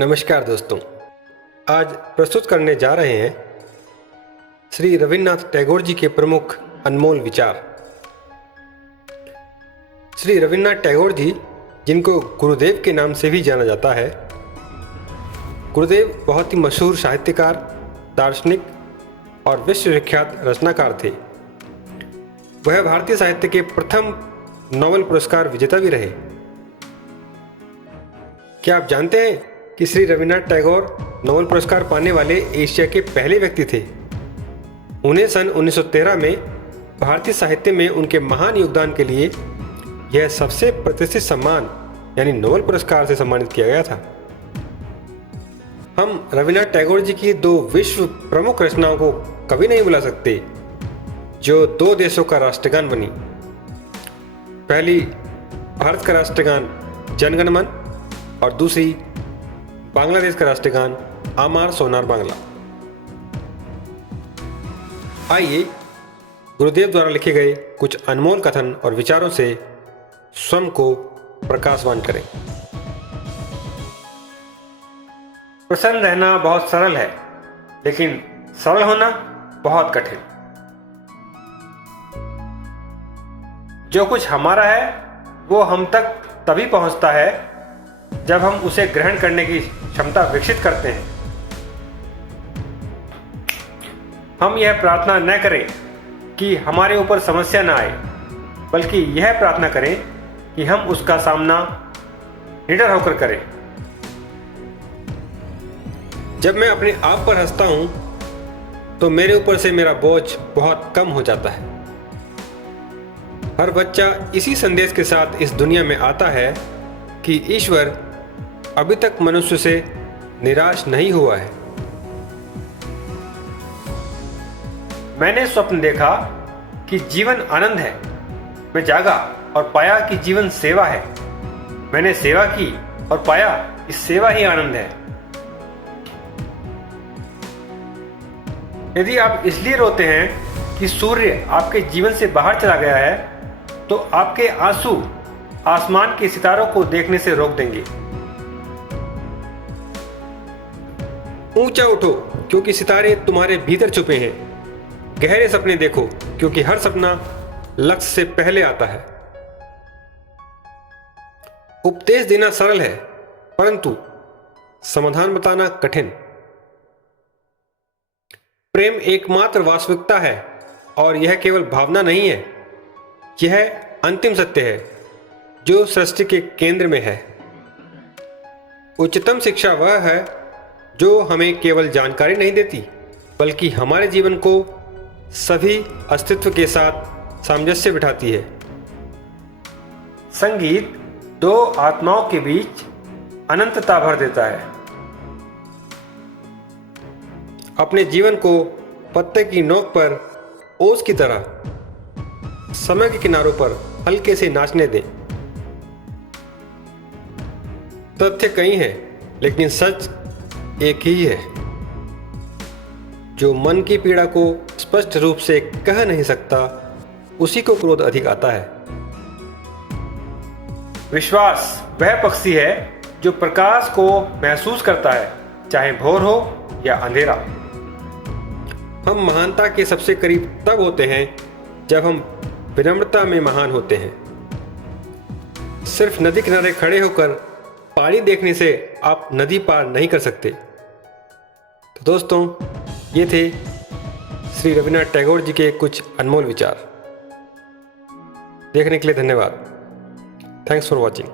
नमस्कार दोस्तों, आज प्रस्तुत करने जा रहे हैं श्री रविन्द्रनाथ टैगोर जी के प्रमुख अनमोल विचार। श्री रविन्द्रनाथ टैगोर जी, जिनको गुरुदेव के नाम से भी जाना जाता है, गुरुदेव बहुत ही मशहूर साहित्यकार, दार्शनिक और विश्वविख्यात रचनाकार थे। वह भारतीय साहित्य के प्रथम नोबेल पुरस्कार विजेता भी रहे। क्या आप जानते हैं कि श्री रविन्द्रनाथ टैगोर नोबेल पुरस्कार पाने वाले एशिया के पहले व्यक्ति थे। उन्हें सन 1913 में भारतीय साहित्य में उनके महान योगदान के लिए यह सबसे प्रतिष्ठित सम्मान यानी नोबेल पुरस्कार से सम्मानित किया गया था। हम रविन्द्रनाथ टैगोर जी की दो विश्व प्रमुख रचनाओं को कभी नहीं भुला सकते, जो दो देशों का राष्ट्रगान बनी। पहली भारत का राष्ट्रगान जन गण मन और दूसरी बांग्लादेश का राष्ट्रगान आमार सोनार बांग्ला। आइए गुरुदेव द्वारा लिखे गए कुछ अनमोल कथन और विचारों से स्वयं को प्रकाशवान करें। प्रसन्न रहना बहुत सरल है, लेकिन सरल होना बहुत कठिन। जो कुछ हमारा है वो हम तक तभी पहुंचता है जब हम उसे ग्रहण करने की क्षमता विकसित करते हैं। हम यह प्रार्थना न करें कि हमारे ऊपर समस्या न आए, बल्कि यह प्रार्थना करें कि हम उसका सामना निडर होकर करें। जब मैं अपने आप पर हंसता हूं तो मेरे ऊपर से मेरा बोझ बहुत कम हो जाता है। हर बच्चा इसी संदेश के साथ इस दुनिया में आता है कि ईश्वर अभी तक मनुष्य से निराश नहीं हुआ है। मैंने स्वप्न देखा कि जीवन आनंद है। मैं जागा और पाया कि जीवन सेवा है। मैंने सेवा की और पाया कि सेवा ही आनंद है। यदि आप इसलिए रोते हैं कि सूर्य आपके जीवन से बाहर चला गया है, तो आपके आंसू आसमान के सितारों को देखने से रोक देंगे। ऊंचा उठो, क्योंकि सितारे तुम्हारे भीतर छुपे हैं। गहरे सपने देखो, क्योंकि हर सपना लक्ष्य से पहले आता है। उपदेश देना सरल है, परंतु समाधान बताना कठिन। प्रेम एकमात्र वास्तविकता है, और यह केवल भावना नहीं है, यह अंतिम सत्य है जो सृष्टि के केंद्र में है। उच्चतम शिक्षा वह है जो हमें केवल जानकारी नहीं देती, बल्कि हमारे जीवन को सभी अस्तित्व के साथ सामंजस्य बिठाती है। संगीत दो आत्माओं के बीच अनंतता भर देता है। अपने जीवन को पत्ते की नोक पर ओस की तरह समय के किनारों पर हल्के से नाचने दें। तथ्य कई हैं, लेकिन सच एक ही है। जो मन की पीड़ा को स्पष्ट रूप से कह नहीं सकता, उसी को क्रोध अधिक आता है। विश्वास वह पक्षी है जो प्रकाश को महसूस करता है, चाहे भोर हो या अंधेरा। हम महानता के सबसे करीब तब होते हैं जब हम विनम्रता में महान होते हैं। सिर्फ नदी किनारे खड़े होकर पानी देखने से आप नदी पार नहीं कर सकते। तो दोस्तों, ये थे श्री रविन्द्रनाथ टैगोर जी के कुछ अनमोल विचार। देखने के लिए धन्यवाद। Thanks for watching.